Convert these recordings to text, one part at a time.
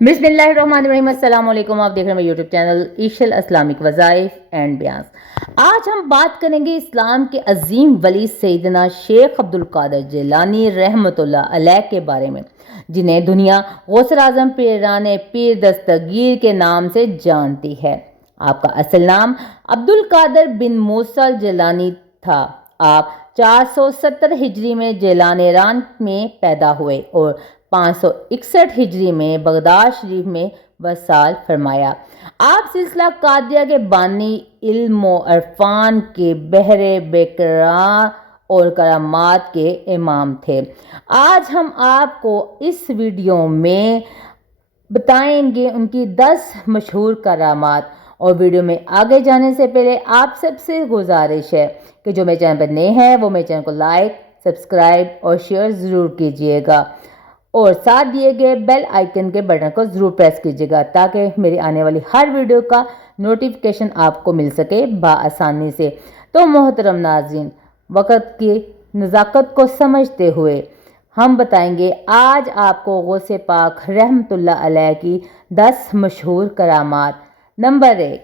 बिस्मिल्लाहिर्रहमानिर्रहीम। अस्सलाम वालेकुम। आप देख रहे हैं मेरे यूट्यूब चैनल ईशल इस्लामिक वज़ाइफ एंड बयान्स। आज हम बात करेंगे इस्लाम के अजीम वली सैयदना शेख अब्दुल कादिर जिलानी रहमतुल्लाह अलैह के बारे में, जिन्हें दुनिया गौसुल आज़म पीराने पीर दस्तगीर के नाम से जानती है। आपका असल नाम अब्दुल कादिर बिन मूसा जिलानी था। आप 470 हिजरी में जिलानेरान में पैदा हुए और 561 हिजरी में बगदाद शरीफ में वसाल फरमाया। आप सिलसिला कादिया के बानी, इल्म व इरफान के बहरे बेकरार और करामात के इमाम थे। आज हम आपको इस वीडियो में बताएंगे उनकी 10 मशहूर करामात। और वीडियो में आगे जाने से पहले आप सबसे गुजारिश है कि जो मेरे चैनल पर नए हैं वो मेरे चैनल को लाइक, सब्सक्राइब और शेयर ज़रूर कीजिएगा और साथ दिए गए बेल आइकन के बटन को ज़रूर प्रेस कीजिएगा ताकि मेरी आने वाली हर वीडियो का नोटिफिकेशन आपको मिल सके बआसानी से। तो मोहतरम नाज़रीन, वक़्त की नज़ाकत को समझते हुए हम बताएंगे आज आपको गौसे पाक रहमतुल्लाह अलैह की 10 मशहूर करामात। नंबर 1,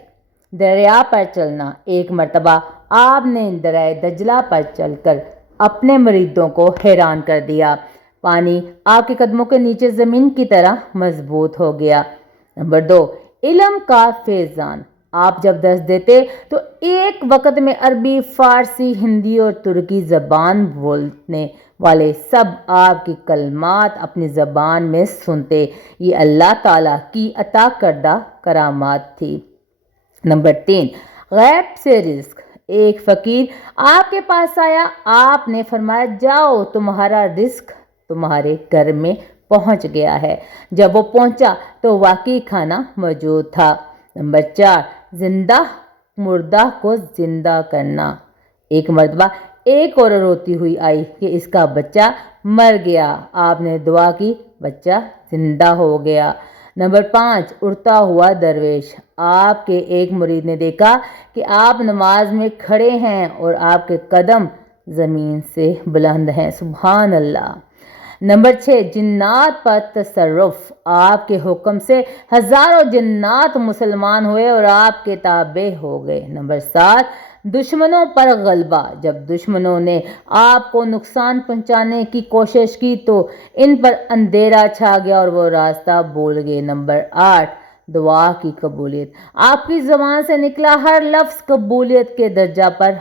दरिया पर चलना। एक मरतबा आपने दरिया दजला पर चलकर अपने मरीदों को हैरान कर दिया। पानी आपके कदमों के नीचे ज़मीन की तरह मजबूत हो गया। नंबर 2, इल्म का फैज़ान। आप जब दर्स देते तो एक वक़्त में अरबी, फ़ारसी, हिंदी और तुर्की ज़बान बोलने वाले सब आपकी कलमात अपनी ज़बान में सुनते। ये अल्लाह ताला की अता करदा करामात थी। नंबर 3, गैब से रिज़्क। एक फ़कीर आपके पास आया, आपने फरमाया जाओ तुम्हारा रिज़्क तुम्हारे घर में पहुंच गया है। जब वो पहुंचा तो वाकई खाना मौजूद था। नंबर 4, जिंदा मुर्दा को जिंदा करना। एक मर्तबा एक औरत रोती हुई आई कि इसका बच्चा मर गया। आपने दुआ की, बच्चा जिंदा हो गया। नंबर 5, उड़ता हुआ दरवेश। आपके एक मुरीद ने देखा कि आप नमाज में खड़े हैं और आपके कदम ज़मीन से बुलंद हैं। सुभान अल्लाह। नंबर 6, जिन्नात पर तसर्रुफ। आपके हुक्म से हज़ारों जिन्नात मुसलमान हुए और आपके ताबे हो गए। नंबर 7, दुश्मनों पर गलबा। जब दुश्मनों ने आपको नुकसान पहुंचाने की कोशिश की तो इन पर अंधेरा छा गया और वो रास्ता भूल गए। नंबर 8, दुआ की कबूलियत। आपकी ज़बान से निकला हर लफ्ज़ कबूलियत के दर्जा पर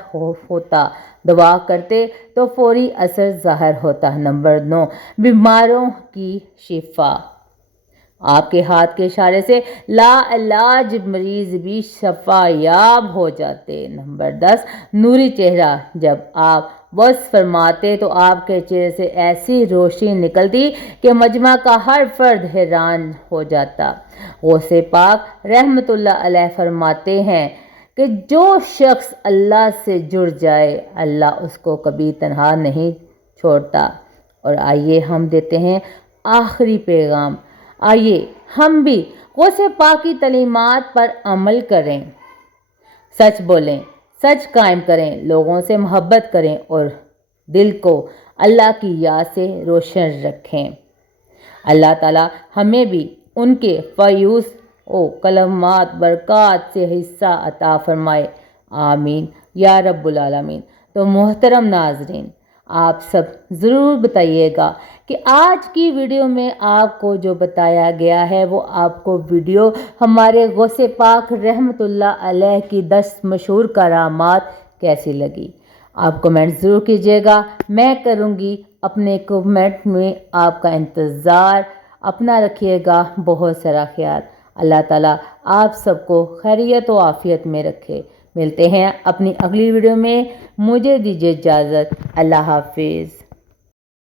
होता। दुआ करते तो फौरी असर ज़ाहिर होता। नंबर 9, बीमारों की शिफा। आपके हाथ के इशारे से लाइलाज मरीज भी शफायाब हो जाते। नंबर 10, नूरी चेहरा। जब आप बस फरमाते तो आपके चेहरे से ऐसी रोशनी निकलती कि मजमा का हर फर्द हैरान हो जाता। गौसे पाक रहमतुल्लाह अलैह फरमाते हैं कि जो शख्स अल्लाह से जुड़ जाए अल्लाह उसको कभी तन्हा नहीं छोड़ता। और आइए हम देते हैं आखिरी पैगाम। आइए हम भी गौसे पाक की तलीमात पर अमल करें, सच बोलें, सच कायम करें, लोगों से मोहब्बत करें और दिल को अल्लाह की याद से रोशन रखें। अल्लाह ताला हमें भी उनके फ़यूज़ ओ कलमात बरक़ात से हिस्सा अता फरमाए। आमीन या रब्बुल आलमीन। तो मोहतरम नाज़रीन, आप सब ज़रूर बताइएगा कि आज की वीडियो में आपको जो बताया गया है वो आपको वीडियो हमारे गौसे पाक रहमतुल्लाह अलैह की 10 मशहूर करामात कैसी लगी। आप कमेंट ज़रूर कीजिएगा, मैं करूँगी अपने कमेंट में आपका इंतज़ार। अपना रखिएगा बहुत सारा ख्याल। अल्लाह ताला आप सबको खैरियत व आफ़ियत में रखे। मिलते हैं अपनी अगली वीडियो में। मुझे दीजिए इजाज़त। अल्लाह हाफिज़।